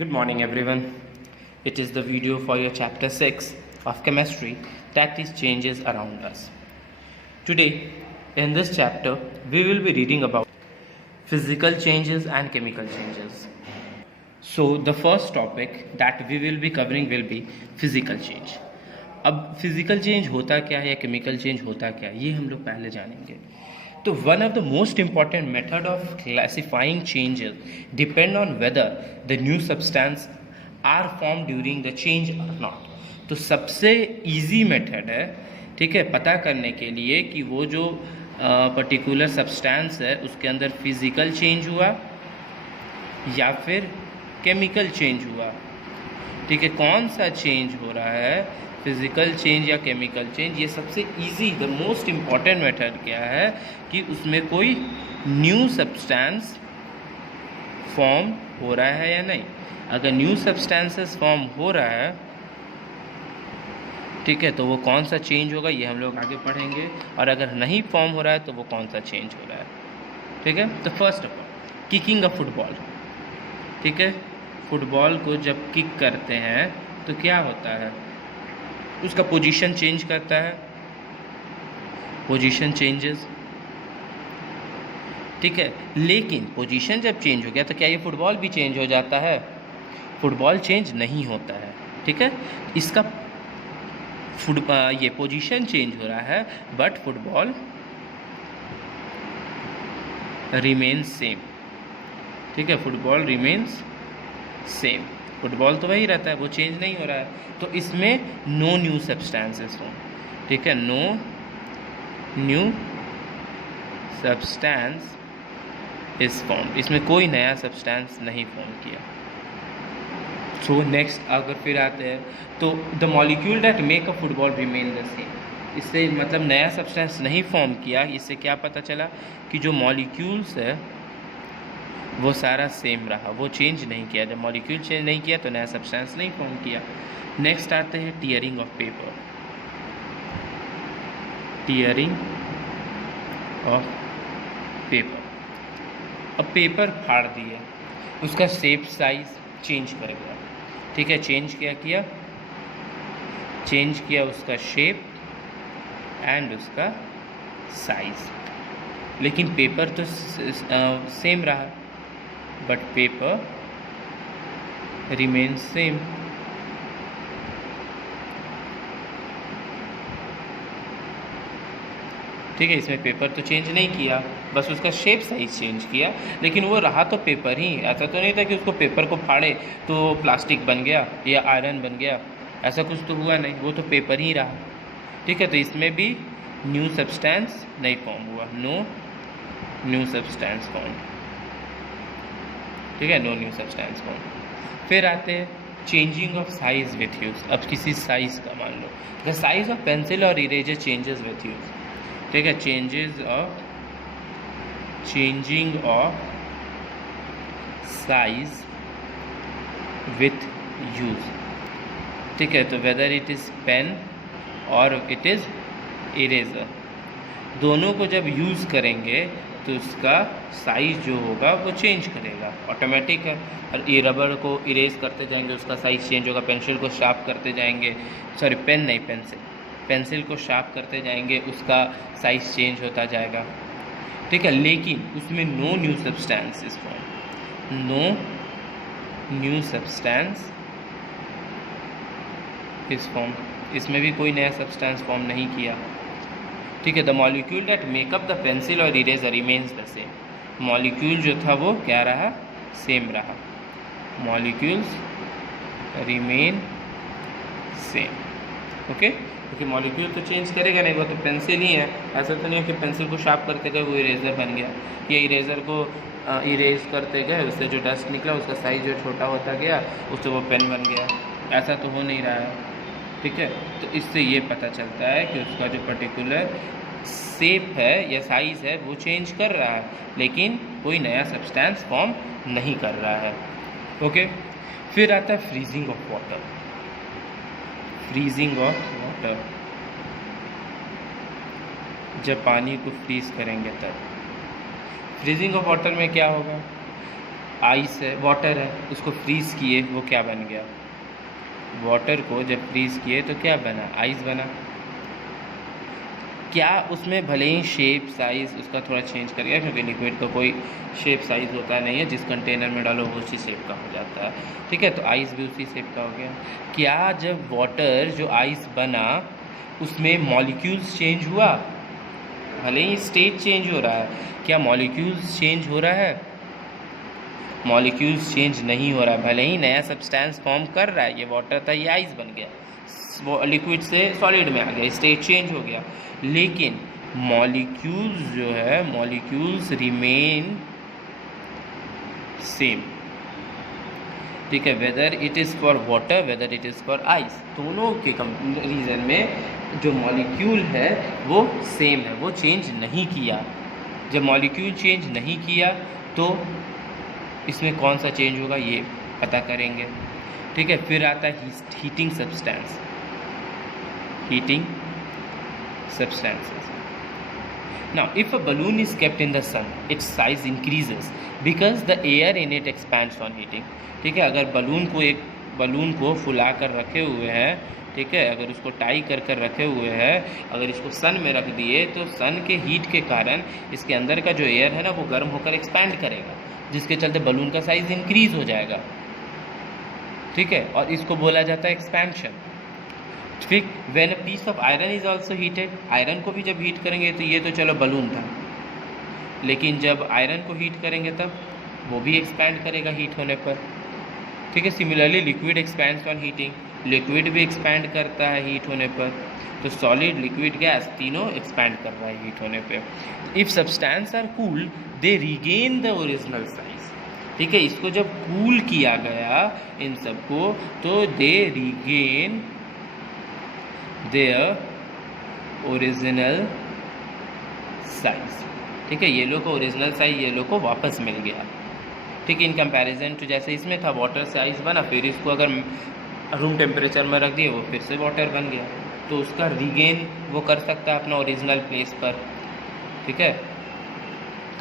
Good morning, everyone. It is the video for your chapter 6 of chemistry, that is changes around us. Today, in this chapter, we will be reading about physical changes and chemical changes. So, the first topic that we will be covering will be physical change. अब physical change होता क्या है या chemical change होता क्या है, ये हम लोग पहले जानेंगे. तो one of the most important method of classifying changes depend on whether the new substance are form during the change और नॉट. तो सबसे इजी मेथड है, ठीक है, पता करने के लिए कि वो जो पर्टिकुलर सब्सटेंस है उसके अंदर फिजिकल चेंज हुआ या फिर केमिकल चेंज हुआ. ठीक है, कौन सा चेंज हो रहा है, फिज़िकल चेंज या केमिकल चेंज. ये सबसे easy the most important method क्या है कि उसमें कोई न्यू सब्सटेंस फॉर्म हो रहा है या नहीं. अगर न्यू सब्सटेंसेस फॉर्म हो रहा है, ठीक है, तो वो कौन सा चेंज होगा ये हम लोग आगे पढ़ेंगे. और अगर नहीं फॉर्म हो रहा है तो वो कौन सा चेंज हो रहा है. ठीक है, तो first of all kicking a football. ठीक है, फुटबॉल को जब किक करते हैं तो क्या होता है, उसका पोजीशन चेंज करता है, पोजीशन चेंजेस. ठीक है, लेकिन पोजीशन जब चेंज हो गया तो क्या ये फुटबॉल भी चेंज हो जाता है? फुटबॉल चेंज नहीं होता है. ठीक है, इसका ये पोजीशन चेंज हो रहा है बट फुटबॉल रिमेन्स सेम. ठीक है, फुटबॉल रिमेन्स सेम, फुटबॉल तो वही रहता है, वो चेंज नहीं हो रहा है. तो इसमें नो न्यू सब्सटेंसेस फॉर्म. ठीक है, no new substance is form, इसमें कोई नया सब्सटेंस नहीं फॉर्म किया. सो नेक्स्ट अगर फिर आते हैं तो the molecule that make a football remain the same. इससे मतलब नया सब्सटेंस नहीं फॉर्म किया. इससे क्या पता चला कि जो मॉलिक्यूल्स है वो सारा सेम रहा, वो चेंज नहीं किया. जब मॉलिक्यूल चेंज नहीं किया तो नया सब्सटेंस नहीं फॉर्म किया. नेक्स्ट आते हैं tearing of paper. Tearing of paper. अब पेपर फाड़ दिया, उसका शेप साइज चेंज कर गया. ठीक है, चेंज क्या किया, चेंज किया उसका शेप एंड उसका साइज. लेकिन पेपर तो सेम रहा, बट पेपर रिमेन्स सेम. ठीक है, इसमें पेपर तो चेंज नहीं किया, बस उसका शेप साइज चेंज किया, लेकिन वो रहा तो पेपर ही. ऐसा तो नहीं था कि उसको पेपर को फाड़े तो प्लास्टिक बन गया या आयरन बन गया, ऐसा कुछ तो हुआ नहीं, वो तो पेपर ही रहा. ठीक है, तो इसमें भी न्यू सब्सटेंस नहीं फॉर्म हुआ, नो न्यू सब्सटेंस फॉर्म. ठीक है, नो न्यू सब्सटेंस फॉर्म. फिर आते हैं changing of size with use. अब किसी साइज का मान लो द साइज ऑफ पेंसिल और इरेजर चेंजेस विथ यूज. ठीक है, changing of size with use. ठीक है, तो वेदर इट इज़ पेन और इट इज़ इरेजर, दोनों को जब यूज़ करेंगे तो उसका साइज़ जो होगा वो चेंज करेगा, ऑटोमेटिक है. और ये रबर को इरेज करते जाएंगे उसका साइज़ चेंज होगा, पेंसिल को शार्प करते जाएंगे, सॉरी पेन नहीं पेंसिल, पेंसिल को शार्प करते जाएंगे उसका साइज़ चेंज होता जाएगा. ठीक है, लेकिन उसमें no new substance is form, no new substance is form. इसमें भी कोई नया सब्सटेंस फॉर्म नहीं किया. ठीक है, the molecule that make up the pencil और eraser remains the same. Molecule जो था वो क्या रहा, सेम रहा. Molecules remain same. ओके, क्योंकि मॉलिक्यूल तो चेंज करेगा नहीं, वो तो पेंसिल ही है. ऐसा तो नहीं है कि पेंसिल को शार्प करते गए वो इरेजर बन गया, या इरेजर को इरेज करते गए उससे जो डस्ट निकला उसका साइज जो छोटा होता गया उससे वो पेन बन गया. ऐसा तो हो नहीं रहा है. ठीक है, तो इससे ये पता चलता है कि उसका जो पर्टिकुलर शेप है या साइज़ है वो चेंज कर रहा है, लेकिन कोई नया सब्सटेंस फॉर्म नहीं कर रहा है. ओके, फिर आता है freezing of water. Freezing of water, जब पानी को फ्रीज करेंगे तब. फ्रीजिंग ऑफ वाटर में क्या होगा, आइस है, वाटर है, उसको फ्रीज़ किए, वो क्या बन गया? वाटर को जब फ्रीज़ किए तो क्या बना? आइस बना। क्या उसमें भले ही शेप साइज़ उसका थोड़ा चेंज कर गया, क्योंकि लिक्विड का कोई शेप साइज़ होता नहीं है, जिस कंटेनर में डालो वो उसी शेप का हो जाता है, ठीक है। तो आइस भी उसी शेप का हो गया। क्या जब वाटर जो आइस बना उसमें मॉलिक्यूल्स चेंज हुआ? भले ही स्टेट चेंज हो रहा है, क्या मॉलिक्यूल्स चेंज हो रहा है? मॉलिक्यूल्स चेंज नहीं हो रहा है। भले ही नया सब्सटेंस फॉर्म कर रहा है, ये वाटर था, ये आइस बन गया, वो लिक्विड से सॉलिड में आ गया, स्टेट चेंज हो गया, लेकिन मॉलिक्यूल्स जो है, मॉलिक्यूल्स रिमेन सेम, ठीक है। Whether it is for water, whether it is for ice, दोनों के रीज़न में जो मॉलिक्यूल है वो सेम है, वो चेंज नहीं किया। जब मॉलिक्यूल चेंज नहीं किया तो इसमें कौन सा चेंज होगा ये पता करेंगे, ठीक है। फिर आता है heating substance, heating substances. Now, if a balloon is kept in the sun, its size increases because the air in it expands on heating. ठीक है, अगर बलून को फुला कर रखे हुए हैं, ठीक है, अगर उसको टाई कर कर रखे हुए हैं, अगर इसको सन में रख दिए तो सन के हीट के कारण इसके अंदर का जो एयर है ना वो गर्म होकर एक्सपैंड करेगा, जिसके चलते बलून का साइज इंक्रीज हो जाएगा, ठीक है। और इसको बोला जाता है एक्सपेंशन। ठीक, when a piece of iron is also heated, iron को भी जब हीट करेंगे तो ये तो चलो बलून था, लेकिन जब आयरन को हीट करेंगे तब वो भी एक्सपैंड करेगा हीट होने पर, ठीक है। Similarly liquid expands on heating, liquid भी एक्सपैंड करता है हीट होने पर, तो सॉलिड, लिक्विड, गैस तीनों एक्सपैंड कर रहा है हीट होने पे। If substance are cool they regain the original size, ठीक है। इसको जब कूल किया गया इन सबको तो दे रीगेन देयर ओरिजिनल साइज, ठीक है। ये लोग को ओरिजिनल साइज ये लोग को वापस मिल गया, ठीक है। इन कंपैरिजन टू जैसे इसमें था वाटर से आइस बना, फिर इसको अगर रूम टेम्परेचर में रख दिए वो फिर से वाटर बन गया, तो उसका रीगेन वो कर सकता है अपना ओरिजिनल प्लेस पर, ठीक है।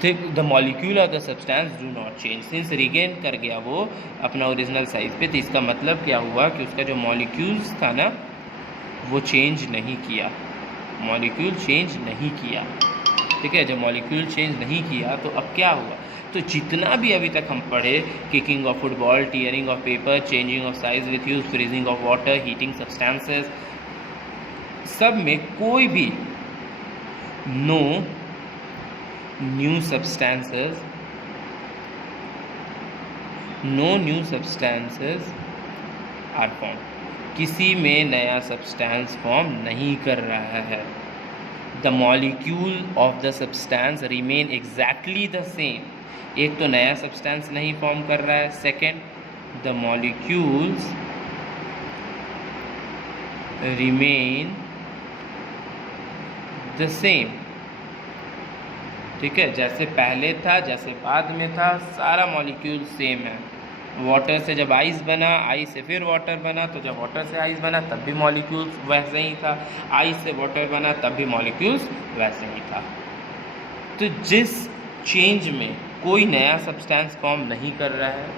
ठीक, the molecule of the substance do not change, since regain कर गया वो अपना ओरिजिनल साइज पे, तो इसका मतलब क्या हुआ कि उसका जो मॉलिक्यूल्स था ना वो चेंज नहीं किया, मॉलिक्यूल चेंज नहीं किया, ठीक है। जब मॉलिक्यूल चेंज नहीं किया तो अब क्या हुआ, तो जितना भी अभी तक हम पढ़े, kicking of football, tearing of paper, changing of size with use, freezing of water, heating substances, सब में कोई भी no new substances, no new substances are form, किसी में नया सब्सटेंस फॉर्म नहीं कर रहा है। The molecule of the substance remain exactly the same, एक तो नया सब्सटेंस नहीं फॉर्म कर रहा है, second the molecules remain the same, ठीक है। जैसे पहले था, जैसे बाद में था, सारा मॉलिक्यूल सेम है। वाटर से जब आइस बना, आइस से फिर वाटर बना, तो जब वाटर से आइस बना तब भी मॉलिक्यूल्स वैसे ही था, आइस से वाटर बना तब भी मॉलिक्यूल्स वैसे ही था। तो जिस चेंज में कोई नया सब्सटेंस फॉर्म नहीं कर रहा है,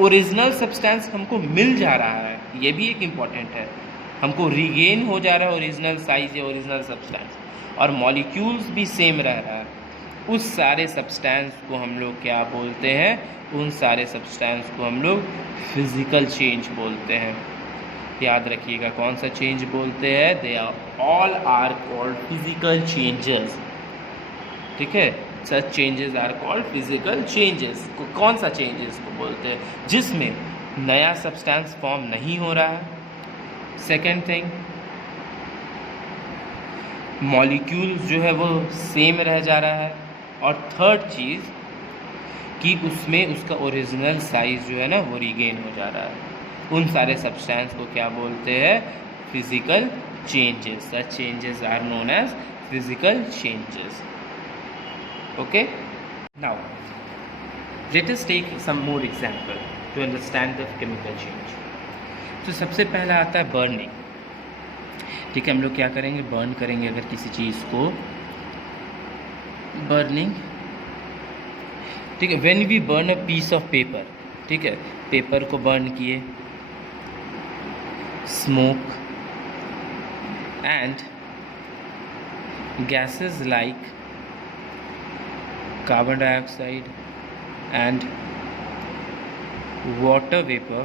ओरिजिनल सब्सटेंस हमको मिल जा रहा है, ये भी एक इम्पॉर्टेंट है, हमको रीगेन हो जा रहा है ओरिजिनल साइज या ओरिजिनल सब्सटेंस, और मॉलिक्यूल्स भी सेम रह रहा है, उस सारे सब्सटेंस को हम लोग क्या बोलते हैं, उन सारे सब्सटेंस को हम लोग फिजिकल चेंज बोलते हैं। याद रखिएगा कौन सा चेंज बोलते हैं, they all are called physical changes, ठीक है। Such changes are called physical changes. कौन सा चेंजेस को बोलते हैं, जिसमें नया सब्सटेंस फॉर्म नहीं हो रहा है, सेकेंड थिंग मॉलिक्यूल जो है वो सेम रह जा रहा है, और थर्ड चीज़ कि उसमें उसका ओरिजिनल साइज जो है ना वो रीगेन हो जा रहा है। उन सारे सब्सटेंस को क्या बोलते हैं, physical changes. Such changes are known as physical changes. Okay, now let us take some more example to understand the chemical change. तो सबसे पहला आता है बर्निंग, ठीक है। हम लोग क्या करेंगे, बर्न करेंगे अगर किसी चीज़ को, बर्निंग, ठीक है। When we burn a piece of paper, ठीक है, पेपर को बर्न किए, smoke and gases like carbon dioxide and water vapor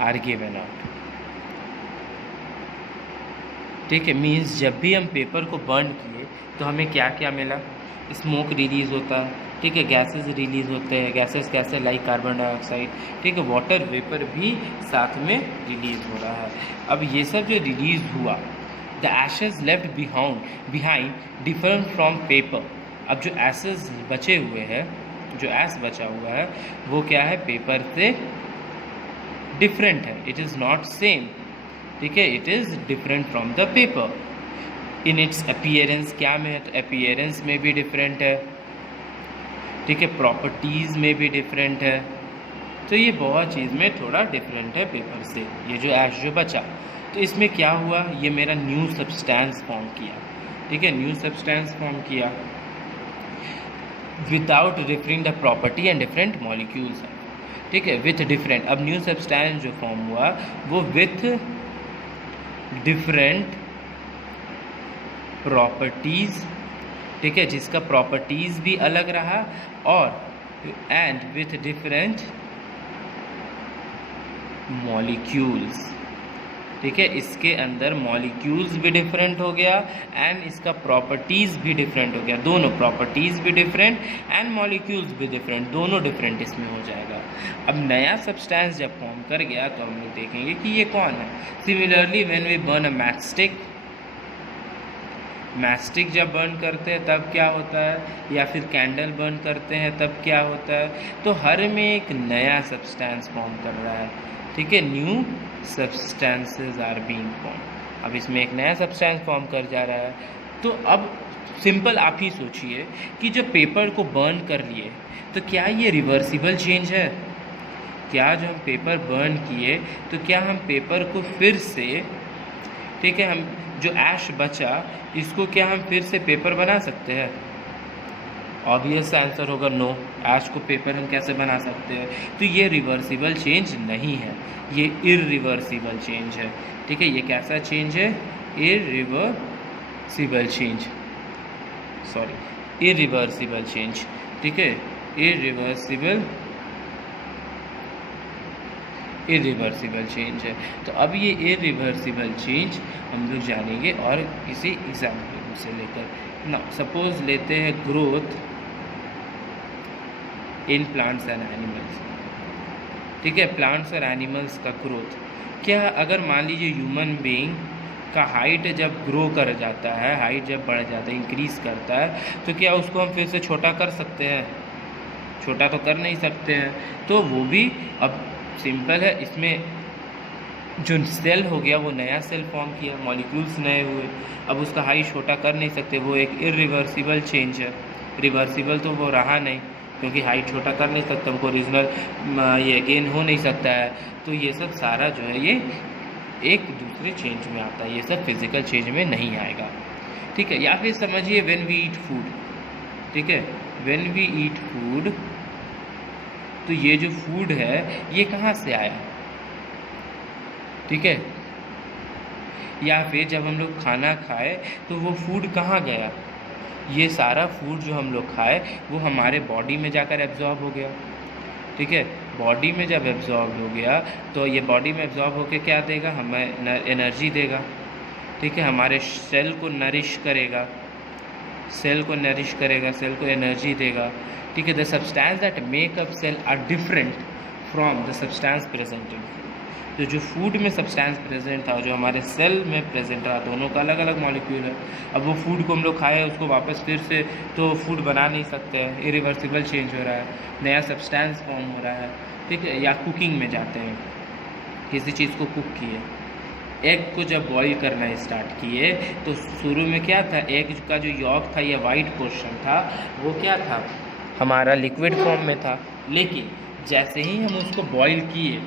are given out। ठीक है, मीन्स जब भी हम पेपर को बर्न किए तो हमें क्या क्या मिला, स्मोक रिलीज़ होता है, ठीक है, गैसेस रिलीज़ होते हैं, गैसेस कैसे लाइक कार्बन डाइऑक्साइड, ठीक है, वाटर वेपर भी साथ में रिलीज़ हो रहा है। अब ये सब जो रिलीज़ हुआ, the Ashes left behind different from paper. अब जो एशेज बचे हुए हैं, जो ऐश बचा हुआ है वो क्या है, पेपर से डिफरेंट है, इट इज़ नॉट सेम, ठीक है, it is different from the paper. In its appearance, क्या में है, तो अपीयरेंस में भी डिफरेंट है, ठीक है, प्रॉपर्टीज़ में भी डिफरेंट है, तो ये बहुत चीज़ में थोड़ा डिफरेंट है पेपर से। ये जो ऐश जो बचा, तो इसमें क्या हुआ, ये मेरा न्यू सब्सटेंस फॉर्म किया, ठीक है, न्यू सब्सटेंस फॉर्म किया without referring the property and different molecules, ठीक है, विथ डिफरेंट। अब न्यू सब्सटेंस जो फॉर्म हुआ वो विथ डिफरेंट प्रॉपर्टीज़, ठीक है, जिसका प्रॉपर्टीज़ भी अलग रहा, और एंड विथ डिफरेंट मॉलिक्यूल्स, ठीक है, इसके अंदर मॉलिक्यूल्स भी डिफरेंट हो गया एंड इसका प्रॉपर्टीज़ भी डिफरेंट हो गया, दोनों प्रॉपर्टीज़ भी डिफरेंट एंड मॉलिक्यूल्स भी डिफरेंट, दोनों डिफरेंट इसमें हो जाएगा। अब नया सब्सटेंस जब फॉर्म कर गया तो हम लोग देखेंगे कि ये कौन है। Similarly when we burn a matchstick जब बर्न करते हैं तब क्या होता है, या फिर कैंडल बर्न करते हैं तब क्या होता है, तो हर में एक नया सब्सटेंस फॉर्म कर रहा है, ठीक है, new substances are being form. अब इसमें एक नया सब्सटेंस फॉर्म कर जा रहा है। तो अब सिंपल आप ही सोचिए कि जो पेपर को बर्न कर लिए तो क्या ये रिवर्सिबल चेंज है, क्या जो हम पेपर बर्न किए तो क्या हम पेपर को फिर से, ठीक है, हम जो ऐश बचा इसको क्या हम फिर से पेपर बना सकते हैं? ऑब्वियस आंसर होगा नो। ऐश को पेपर हम कैसे बना सकते हैं? तो ये रिवर्सिबल चेंज नहीं है, ये इरिवर्सिबल चेंज है, ठीक है। ये कैसा चेंज है? इरिवर्सिबल चेंज, ठीक है, इरिवर्सिबल चेंज है। तो अब ये इरिवर्सिबल चेंज हम लोग जानेंगे और किसी एग्जाम्पल से लेकर ना। सपोज लेते हैं growth in plants and animals, ठीक है, प्लांट्स और एनिमल्स का ग्रोथ। क्या अगर मान लीजिए ह्यूमन बीइंग का हाइट जब ग्रो कर जाता है, हाइट जब बढ़ जाता है, इंक्रीज़ करता है, तो क्या उसको हम फिर से छोटा कर सकते हैं? छोटा तो कर नहीं सकते हैं। तो वो भी अब सिंपल है, इसमें जो सेल हो गया वो नया सेल फॉर्म किया, मॉलिक्यूल्स नए हुए, अब उसका हाइट छोटा कर नहीं सकते, वो एक इरिवर्सिबल चेंज है। रिवर्सिबल तो वो रहा नहीं, क्योंकि हाइट छोटा कर नहीं सकता, हमको ओरिजिनल ये गेन हो नहीं सकता है। तो ये सब सारा जो है ये एक दूसरे चेंज में आता है, ये सब फिजिकल चेंज में नहीं आएगा, ठीक है। या फिर समझिए व्हेन वी ईट फूड, ठीक है, व्हेन वी ईट फूड, तो ये जो फूड है ये कहाँ से आया, ठीक है। या फिर जब हम लोग खाना खाए तो वो फूड कहाँ गया? ये सारा फूड जो हम लोग खाए वो हमारे बॉडी में जाकर एब्जॉर्ब हो गया, ठीक है। बॉडी में जब एब्जॉर्ब हो गया तो ये बॉडी में एब्जॉर्ब होकर क्या देगा? हमें एनर्जी देगा, ठीक है, हमारे सेल को नरिश करेगा, सेल को एनर्जी देगा, ठीक है। The substance that make up cell are different from the substance present in food. तो जो फूड में सब्सटेंस प्रेजेंट था, जो हमारे सेल में प्रेजेंट रहा, दोनों का अलग अलग मॉलिक्यूल है। अब वो फूड को हम लोग खाए, उसको वापस फिर से तो फूड बना नहीं सकते हैं, इरिवर्सिबल चेंज हो रहा है, नया सब्सटेंस फॉर्म हो रहा है, ठीक है। या कुकिंग में जाते हैं, किसी चीज़ को कुक किए, एग को जब बॉईल करना स्टार्ट किए तो शुरू में क्या था? एग का जो यॉक था या वाइट पोर्शन था वो क्या था? हमारा लिक्विड फॉर्म में था। लेकिन जैसे ही हम उसको बॉईल किए,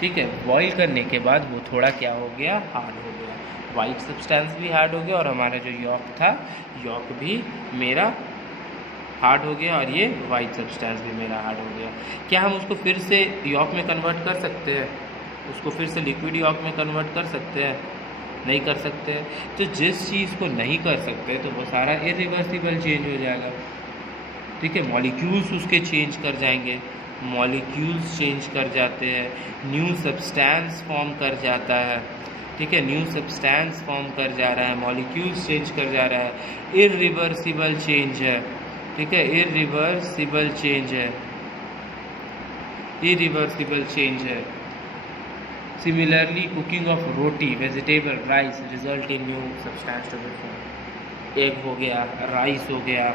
ठीक है, बॉईल करने के बाद वो थोड़ा क्या हो गया? हार्ड हो गया, वाइट सब्सटेंस भी हार्ड हो गया और हमारा जो यॉक था, यॉक भी मेरा हार्ड हो गया और ये वाइट सब्सटेंस भी मेरा हार्ड हो गया। क्या हम उसको फिर से यॉक में कन्वर्ट कर सकते हैं? उसको फिर से लिक्विड यॉक में कन्वर्ट कर सकते हैं? नहीं कर सकते हैं। तो जिस चीज़ को नहीं कर सकते तो वो सारा इरिवर्सिबल चेंज हो जाएगा। ठीक है, मॉलिक्यूल्स उसके चेंज कर जाएंगे, मॉलिक्यूल्स चेंज कर जाते हैं, न्यू सब्सटेंस फॉर्म कर जाता है। ठीक है, न्यू सब्सटेंस फॉर्म कर जा रहा है, मॉलिक्यूल्स चेंज कर जा रहा है, इरिवर्सिबल चेंज है। ठीक है, इरिवर्सिबल चेंज है, इरिवर्सिबल चेंज है। Similarly cooking of roti, vegetable, rice result in new substance to be form. Egg हो गया, राइस हो गया,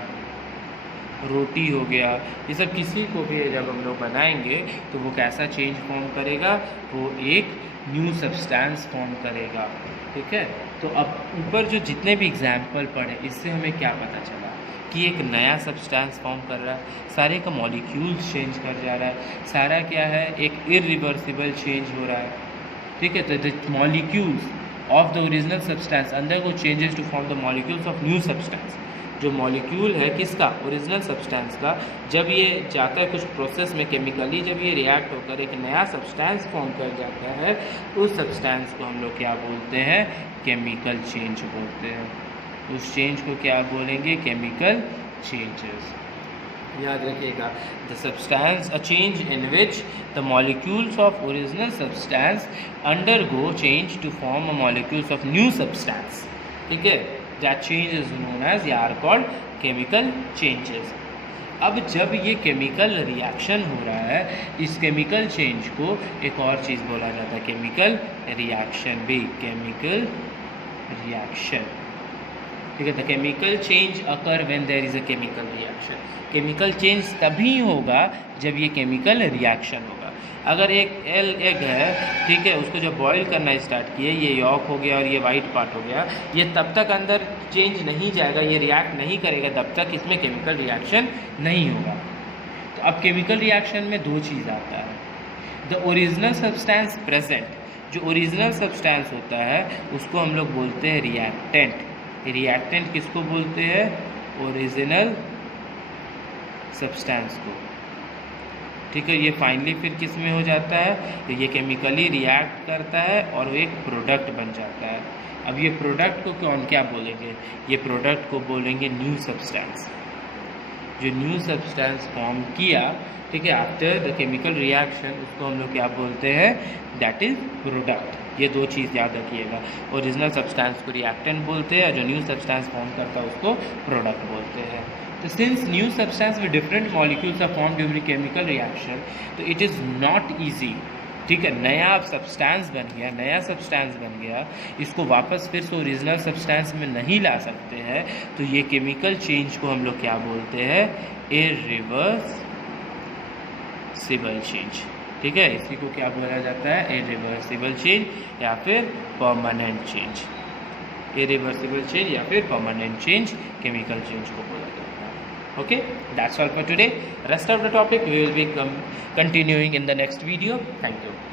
रोटी हो गया, ये सब किसी को भी जब हम लोग बनाएंगे तो वो कैसा चेंज फॉर्म करेगा? वो एक न्यू सब्सटेंस फॉर्म करेगा। ठीक है, तो अब ऊपर जो जितने भी एग्जाम्पल पढ़े इससे हमें क्या पता चला कि एक नया सब्सटेंस फॉर्म कर रहा है, सारे का मॉलिक्यूल्स चेंज कर जा रहा है, सारा क्या है? एक इरिवर्सिबल चेंज हो रहा है। ठीक है, तो the molecules of the original substance अंदर को changes to form the molecules of new substance. जो मॉलिक्यूल है किसका? ओरिजिनल सब्सटेंस का। जब ये जाता है कुछ प्रोसेस में केमिकली, जब ये रिएक्ट होकर एक नया सब्सटेंस फॉर्म कर जाता है, उस सब्सटेंस को हम लोग क्या बोलते हैं? केमिकल चेंज बोलते हैं। उस चेंज को क्या बोलेंगे? Chemical changes. याद रखिएगा, the substance, a change in which the molecules of original substance undergo change to form a molecules of new substance. ठीक है, that change is known as, या are called chemical changes। अब जब ये chemical reaction हो रहा है, इस केमिकल चेंज को एक और चीज़ बोला जाता है, केमिकल रिएक्शन भी, केमिकल रिएक्शन। ठीक है, the chemical change occur when there is a chemical reaction. Chemical change तभी होगा जब ये केमिकल रिएक्शन होगा। अगर एक एग है, ठीक है, उसको जब बॉईल करना स्टार्ट किए, ये यॉक हो गया और ये वाइट पार्ट हो गया, ये तब तक अंदर चेंज नहीं जाएगा, ये रिएक्ट नहीं करेगा तब तक इसमें केमिकल रिएक्शन नहीं होगा। तो अब केमिकल रिएक्शन में दो चीज़ आता है, द ओरिजिनल सब्सटेंस प्रेजेंट। जो ओरिजिनल सब्सटेंस होता है उसको हम लोग बोलते हैं रिएक्टेंट। रिएक्टेंट किसको बोलते हैं? ओरिजिनल सब्सटेंस को। ठीक है, ये फाइनली फिर किस में हो जाता है? तो ये केमिकली रिएक्ट करता है और वो एक प्रोडक्ट बन जाता है। अब ये प्रोडक्ट को कौन क्या बोलेंगे? ये प्रोडक्ट को बोलेंगे न्यू सब्सटेंस। जो न्यू सब्सटेंस फॉर्म किया, ठीक है, आफ्टर द केमिकल रिएक्शन, उसको हम लोग क्या बोलते हैं? That is product. ये दो चीज़ याद रखिएगा, ओरिजिनल सब्सटेंस को रिएक्टेंट बोलते हैं, जो न्यू सब्सटेंस फॉर्म करता है उसको प्रोडक्ट बोलते हैं। तो since new substance with different molecules are form during chemical reaction, तो इट इज़ नॉट ईजी। ठीक है, नया सब्सटेंस बन गया, नया सब्सटेंस बन गया, इसको वापस फिर से ओरिजिनल सब्सटेंस में नहीं ला सकते हैं, तो ये केमिकल चेंज को हम लोग क्या बोलते हैं? Irreversible change. ठीक है, इसी को क्या बोला जाता है? इरिवर्सिबल चेंज या फिर परमानेंट चेंज। इरिवर्सिबल चेंज या फिर परमानेंट चेंज केमिकल चेंज को बोला जाता है। Okay, that's all for today. Rest of the topic we will be continuing in the next video. Thank you.